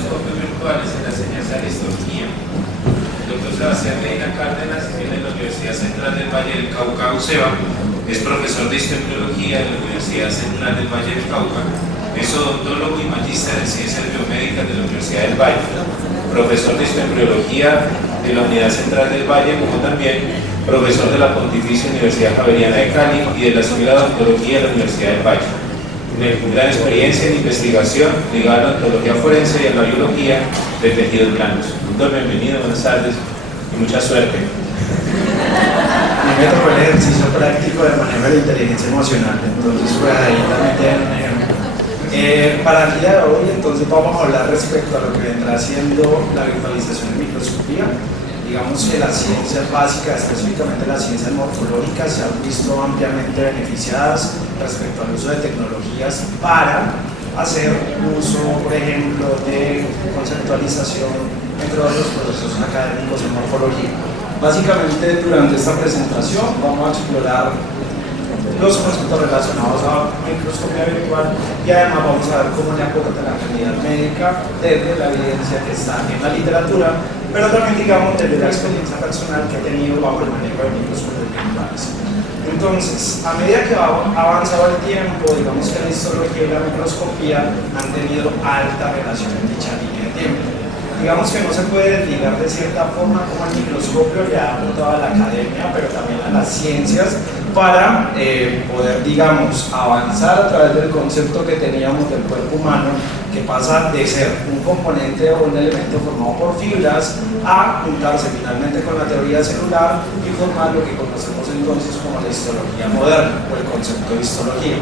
microscopios virtuales en la enseñanza de la histología. El doctor Sebastián Medina Cárdenas viene de la Universidad Central del Valle del Cauca, UCEBA, es profesor de histoembriología de la Universidad Central del Valle del Cauca, es odontólogo y magíster en ciencias biomédicas de la Universidad del Valle, profesor de histoembriología de la Unidad Central del Valle, como también profesor de la Pontificia Universidad Javeriana de Cali y de la Escuela de Odontología de la Universidad del Valle. Con gran experiencia en investigación ligada a la odontología forense y a la biología de tejidos blandos. Doctor, bienvenido, buenas tardes y mucha suerte. Mi método fue el ejercicio práctico de manejo de la inteligencia emocional, entonces pues ahí también tienen un ejemplo. Para el día de hoy entonces vamos a hablar respecto a lo que vendrá siendo la virtualización en microscopía. Digamos que las ciencias básicas, específicamente las ciencias morfológicas, se han visto ampliamente beneficiadas respecto al uso de tecnologías para hacer uso, por ejemplo, de conceptualización, entre otros procesos académicos en morfología. Básicamente, durante esta presentación vamos a explorar los conceptos relacionados a microscopía virtual y además vamos a ver cómo le aporta la calidad médica desde la evidencia que está en la literatura, pero también digamos desde la experiencia personal que he tenido bajo el manejo de microscopios virtuales. Entonces, a medida que ha avanzado el tiempo, digamos que la histología y la microscopía han tenido alta relación en dicha línea de tiempo. Digamos que no se puede desligar de cierta forma como el microscopio le ha aportado a la academia, pero también a las ciencias, para poder, digamos, avanzar a través del concepto que teníamos del cuerpo humano, que pasa de ser un componente o un elemento formado por fibras a juntarse finalmente con la teoría celular y formar lo que conocemos entonces como la histología moderna o el concepto de histología.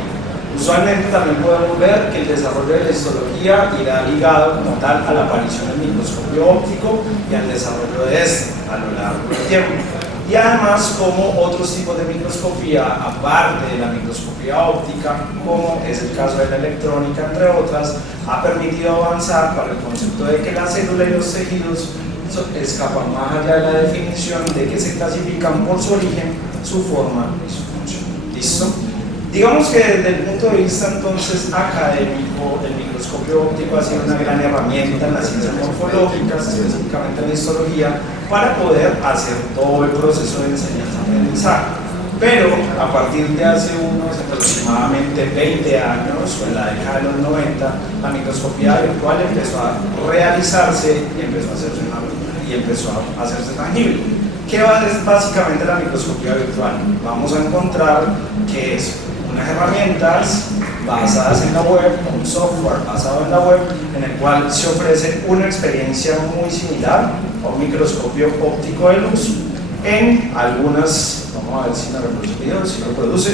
Usualmente también podemos ver que el desarrollo de la histología irá ligado como tal a la aparición del microscopio óptico y al desarrollo de este a lo largo del tiempo. Y además como otros tipos de microscopía, aparte de la microscopía óptica, como es el caso de la electrónica, entre otras, ha permitido avanzar para el concepto de que la célula y los tejidos escapan más allá de la definición de que se clasifican por su origen, su forma y su función. ¿Listo? Digamos que desde el punto de vista entonces académico, el microscopio óptico ha sido una gran herramienta en las ciencias morfológicas, específicamente en la histología, para poder hacer todo el proceso de enseñanza-aprendizaje. Pero a partir de hace unos aproximadamente 20 años, o en la década de los 90, la microscopía virtual empezó a realizarse y empezó a hacerse tangible. ¿Qué es básicamente la microscopía virtual? Vamos a encontrar que es unas herramientas basadas en la web, un software basado en la web, en el cual se ofrece una experiencia muy similar a un microscopio óptico de luz en algunas, vamos a ver si me reproduce el video, si lo produce,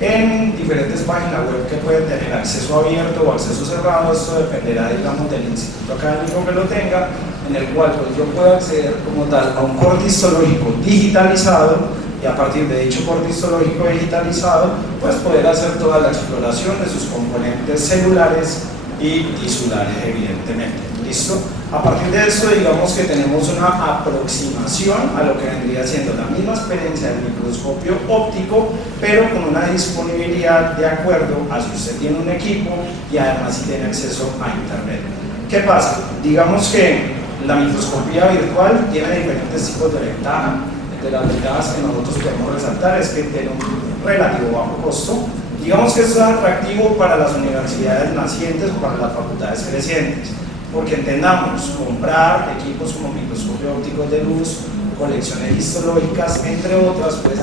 en diferentes páginas web que pueden tener acceso abierto o acceso cerrado. Esto dependerá, digamos, del instituto académico que lo tenga, en el cual pues, yo puedo acceder como tal a un corte histológico digitalizado, y a partir de dicho corte histológico digitalizado pues poder hacer toda la exploración de sus componentes celulares y tisulares, evidentemente. ¿Listo? A partir de esto, digamos que tenemos una aproximación a lo que vendría siendo la misma experiencia del microscopio óptico, pero con una disponibilidad de acuerdo a si usted tiene un equipo y además si tiene acceso a internet. ¿Qué pasa? Digamos que la microscopía virtual tiene diferentes tipos de ventaja. De las ventajas que nosotros podemos resaltar es que tiene un relativo bajo costo. Digamos que esto es atractivo para las universidades nacientes o para las facultades crecientes, porque entendamos, comprar equipos como microscopio óptico de luz, colecciones histológicas, entre otras, pues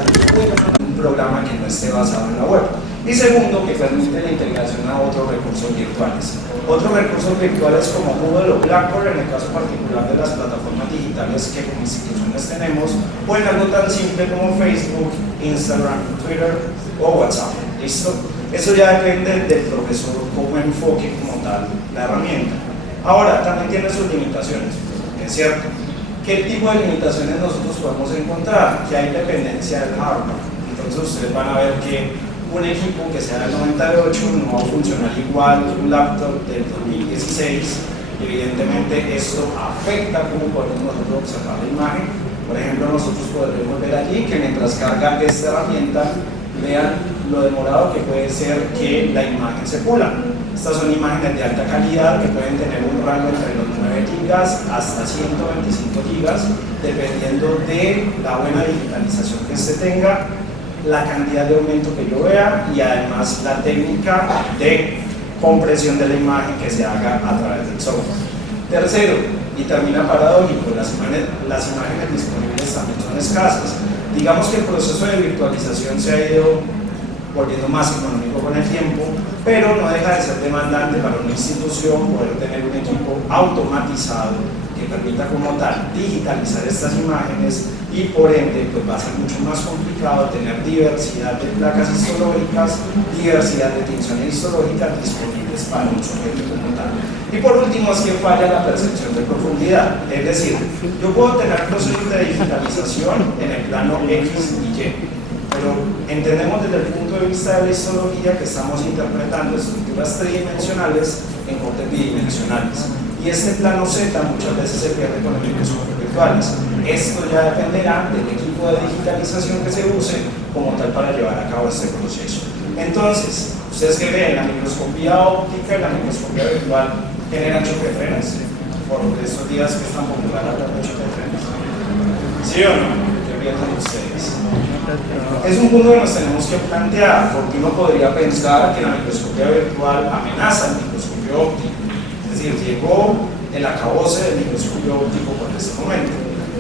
un programa que no esté basado en la web. Y segundo, que permite la integración a otros recursos virtuales. Otros recursos virtuales como Moodle o Blackboard, en el caso particular de las plataformas digitales que como instituciones tenemos, o en algo tan simple como Facebook, Instagram, Twitter o WhatsApp. ¿Listo? Eso ya depende del profesor cómo enfoque como tal la herramienta. Ahora, también tiene sus limitaciones, es cierto. ¿Qué tipo de limitaciones nosotros podemos encontrar? Que hay dependencia del hardware. Entonces ustedes van a ver que un equipo que sea del 98 no va a funcionar igual que un laptop del 2016. Evidentemente esto afecta cómo podemos nosotros observar la imagen. Por ejemplo, nosotros podremos ver allí que mientras carga esta herramienta, vean lo demorado que puede ser que la imagen se pula. Estas son imágenes de alta calidad que pueden tener un rango entre los 9 gigas hasta 125 gigas, dependiendo de la buena digitalización que este tenga, la cantidad de aumento que yo vea y además la técnica de compresión de la imagen que se haga a través del software. Tercero, y termina paradójico, las imágenes disponibles también son escasas. Digamos que el proceso de virtualización se ha ido volviendo más económico con el tiempo, pero no deja de ser demandante para una institución poder tener un equipo automatizado que permita como tal digitalizar estas imágenes y por ende pues va a ser mucho más complicado tener diversidad de placas histológicas, diversidad de tinciones histológicas disponibles para un sujeto como tal. Y por último es que falla la percepción de profundidad, es decir, yo puedo tener procesos de digitalización en el plano X y Y, pero entendemos desde el punto de vista de la histología que estamos interpretando estructuras tridimensionales en cortes bidimensionales. Y este plano Z muchas veces se pierde con los microscopios virtuales. Esto ya dependerá del equipo de digitalización que se use como tal para llevar a cabo este proceso. Entonces, ustedes que ven, la microscopía óptica y la microscopía virtual generan choque de frenos. Por estos días que es tan popular hablar de choque de frenos. ¿Sí o no? ¿Qué piensan ustedes? Es un punto que nos tenemos que plantear, porque uno podría pensar que la microscopía virtual amenaza el microscopio óptico. Es decir, llegó el acabose del microscopio óptico por este momento.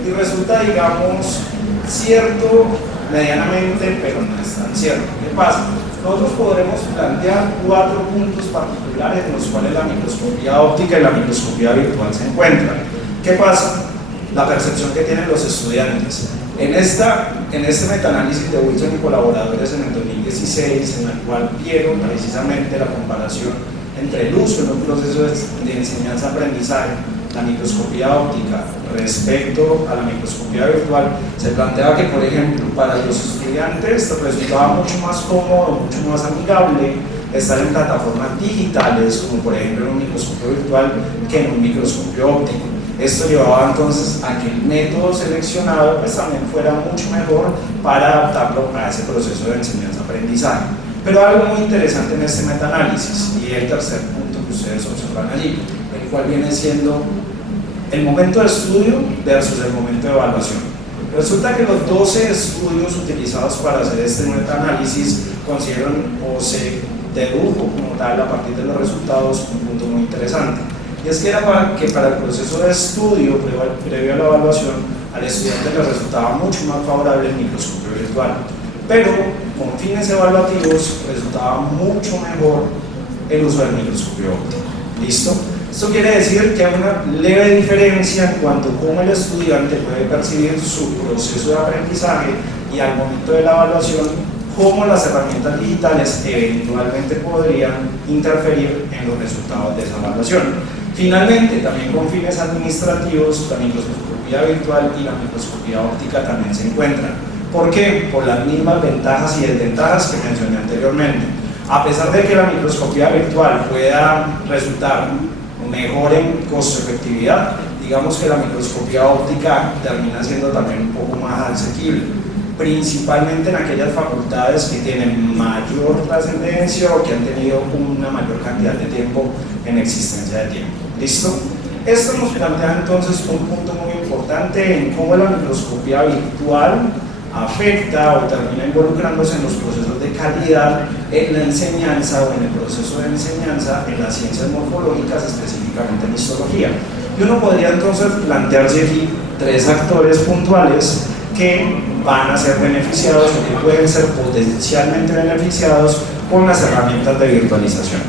Y resulta, digamos, cierto medianamente, pero no es tan cierto. ¿Qué pasa? Nosotros podremos plantear 4 puntos particulares en los cuales la microscopía óptica y la microscopía virtual se encuentran. ¿Qué pasa? La percepción que tienen los estudiantes. En este metaanálisis de Wilson y colaboradores en el 2016, en el cual vieron precisamente la comparación entre el uso en un proceso de enseñanza-aprendizaje, la microscopía óptica respecto a la microscopía virtual, se planteaba que, por ejemplo, para los estudiantes resultaba mucho más cómodo, mucho más amigable estar en plataformas digitales, como por ejemplo en un microscopio virtual, que en un microscopio óptico. Esto llevaba entonces a que el método seleccionado pues también fuera mucho mejor para adaptarlo a ese proceso de enseñanza-aprendizaje. Pero algo muy interesante en este metaanálisis, y el tercer punto que ustedes observan allí, el cual viene siendo el momento de estudio versus el momento de evaluación. Resulta que los 12 estudios utilizados para hacer este metaanálisis consiguieron o se dedujo como tal a partir de los resultados un punto muy interesante. Y es que era que para el proceso de estudio previo a la evaluación, al estudiante le resultaba mucho más favorable el microscopio virtual. Pero con fines evaluativos resultaba mucho mejor el uso del microscopio óptico. ¿Listo? Esto quiere decir que hay una leve diferencia en cuanto a cómo el estudiante puede percibir su proceso de aprendizaje y al momento de la evaluación, cómo las herramientas digitales eventualmente podrían interferir en los resultados de esa evaluación. Finalmente, también con fines administrativos, la microscopía virtual y la microscopía óptica también se encuentran. ¿Por qué? Por las mismas ventajas y desventajas que mencioné anteriormente. A pesar de que la microscopía virtual pueda resultar mejor en costo-efectividad, digamos que la microscopía óptica termina siendo también un poco más asequible, principalmente en aquellas facultades que tienen mayor trascendencia o que han tenido una mayor cantidad de tiempo en existencia de tiempo. ¿Listo? Esto nos plantea entonces un punto muy importante en cómo la microscopía virtual afecta o termina involucrándose en los procesos de calidad en la enseñanza o en el proceso de enseñanza en las ciencias morfológicas, específicamente en histología. Y uno podría entonces plantearse aquí 3 actores puntuales que van a ser beneficiados o que pueden ser potencialmente beneficiados con las herramientas de virtualización.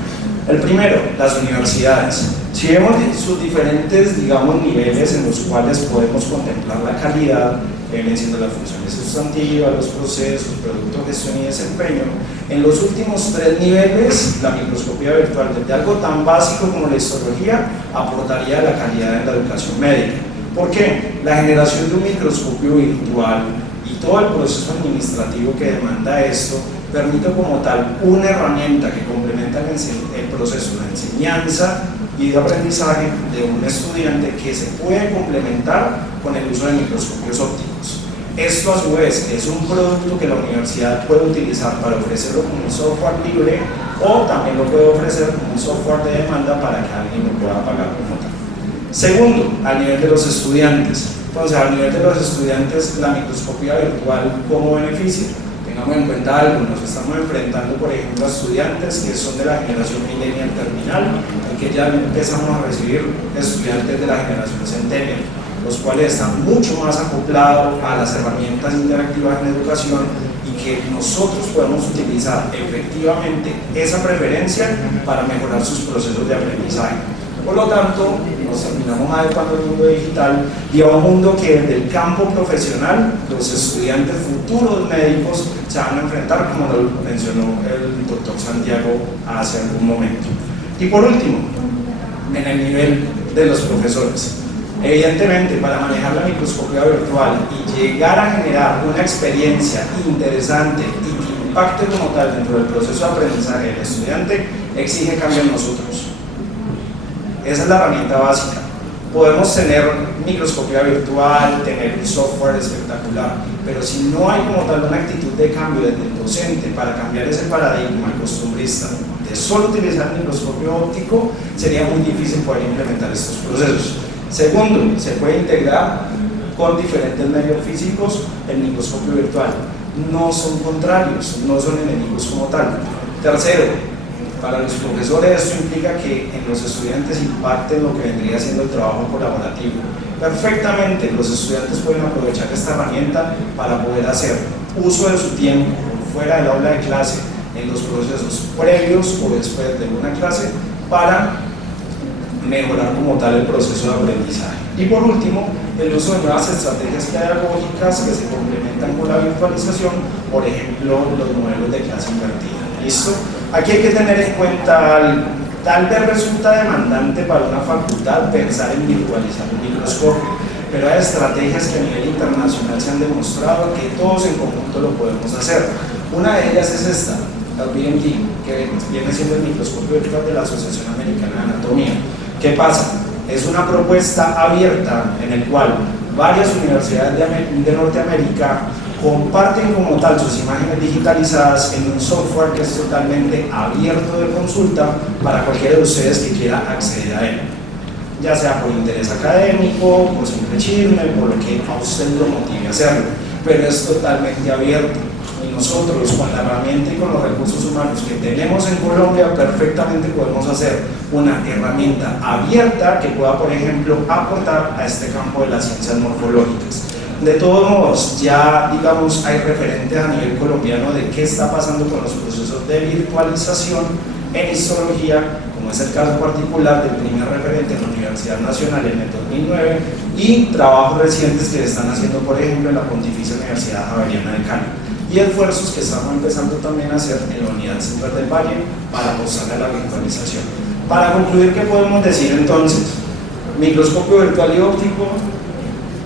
El primero, las universidades. Si vemos sus diferentes, digamos, niveles en los cuales podemos contemplar la calidad, que vienen siendo las funciones sustantivas, los procesos, producto, gestión y desempeño, en los últimos 3 niveles, la microscopía virtual, desde algo tan básico como la histología, aportaría a la calidad en la educación médica. ¿Por qué? La generación de un microscopio virtual y todo el proceso administrativo que demanda esto permite como tal una herramienta que complementa el proceso de enseñanza y de aprendizaje de un estudiante que se puede complementar con el uso de microscopios ópticos. Esto a su vez es un producto que la universidad puede utilizar para ofrecerlo como un software libre o también lo puede ofrecer como un software de demanda para que alguien lo pueda pagar como tal. Segundo, a nivel de los estudiantes. Entonces, a nivel de los estudiantes, la microscopía virtual, ¿cómo beneficia? Tengamos en cuenta algo, nos estamos enfrentando, por ejemplo, a estudiantes que son de la generación millennial terminal y que ya empezamos a recibir estudiantes de la generación centennial, los cuales están mucho más acoplados a las herramientas interactivas en educación y que nosotros podemos utilizar efectivamente esa preferencia para mejorar sus procesos de aprendizaje. Por lo tanto, nos terminamos adecuando al mundo digital y a un mundo que desde el campo profesional los estudiantes futuros médicos se van a enfrentar, como lo mencionó el doctor Santiago hace algún momento. Y por último, en el nivel de los profesores. Evidentemente, para manejar la microscopía virtual y llegar a generar una experiencia interesante y que impacte como tal dentro del proceso de aprendizaje del estudiante, exige cambio en nosotros. Esa es la herramienta básica. Podemos tener microscopía virtual, tener un software espectacular, pero si no hay como tal una actitud de cambio desde el docente para cambiar ese paradigma costumbrista de solo utilizar el microscopio óptico, sería muy difícil poder implementar estos procesos. Segundo, se puede integrar con diferentes medios físicos el microscopio virtual. No son contrarios, no son enemigos como tal. Tercero, para los profesores esto implica que en los estudiantes impacten lo que vendría siendo el trabajo colaborativo. Perfectamente los estudiantes pueden aprovechar esta herramienta para poder hacer uso de su tiempo fuera del aula de clase, en los procesos previos o después de una clase, para mejorar como tal el proceso de aprendizaje. Y por último, el uso de nuevas estrategias pedagógicas que se complementan con la virtualización, por ejemplo, los modelos de clase invertida. ¿Listo? Aquí hay que tener en cuenta algo. Tal vez resulta demandante para una facultad pensar en virtualizar un microscopio, pero hay estrategias que a nivel internacional se han demostrado que todos en conjunto lo podemos hacer. Una de ellas es esta, la BMD, que viene siendo el microscopio virtual de la Asociación Americana de Anatomía. ¿Qué pasa? Es una propuesta abierta en el cual varias universidades de Norteamérica comparten como tal sus imágenes digitalizadas en un software que es totalmente abierto de consulta para cualquiera de ustedes que quiera acceder a él, ya sea por interés académico, por simple chisme, por lo que a usted lo motive a hacerlo, pero es totalmente abierto. Y nosotros, con la herramienta y con los recursos humanos que tenemos en Colombia, perfectamente podemos hacer una herramienta abierta que pueda, por ejemplo, aportar a este campo de las ciencias morfológicas. De todos modos, ya digamos hay referentes a nivel colombiano de qué está pasando con los procesos de virtualización en histología, como es el caso particular del primer referente en la Universidad Nacional en el 2009 y trabajos recientes que se están haciendo, por ejemplo, en la Pontificia Universidad Javeriana de Cali, y esfuerzos que estamos empezando también a hacer en la Unidad Central del Valle para apostar a la virtualización. Para concluir, ¿qué podemos decir entonces? Microscopio virtual y óptico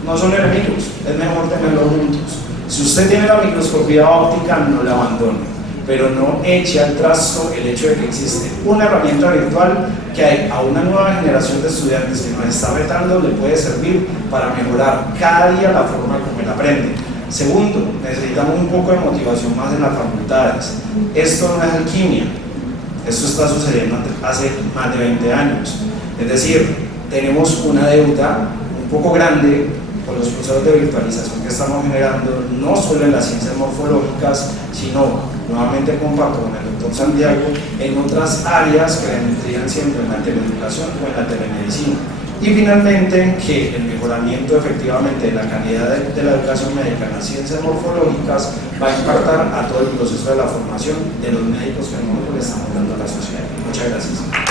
no son enemigos, es mejor tenerlos juntos. Si usted tiene la microscopía óptica, no la abandone, pero no eche al trasto el hecho de que existe una herramienta virtual que a una nueva generación de estudiantes que nos está retando le puede servir para mejorar cada día la forma como él aprende. Segundo, necesitamos un poco de motivación más en las facultades. Esto no es alquimia, esto está sucediendo hace más de 20 años. Es decir, tenemos una deuda un poco grande con los procesos de virtualización que estamos generando, no solo en las ciencias morfológicas, sino, nuevamente comparto con el doctor Santiago, en otras áreas que vendrían siempre en la teleeducación o en la telemedicina. Y finalmente, que el mejoramiento efectivamente de la calidad de la educación médica en las ciencias morfológicas va a impactar a todo el proceso de la formación de los médicos que nosotros le estamos dando a la sociedad. Muchas gracias.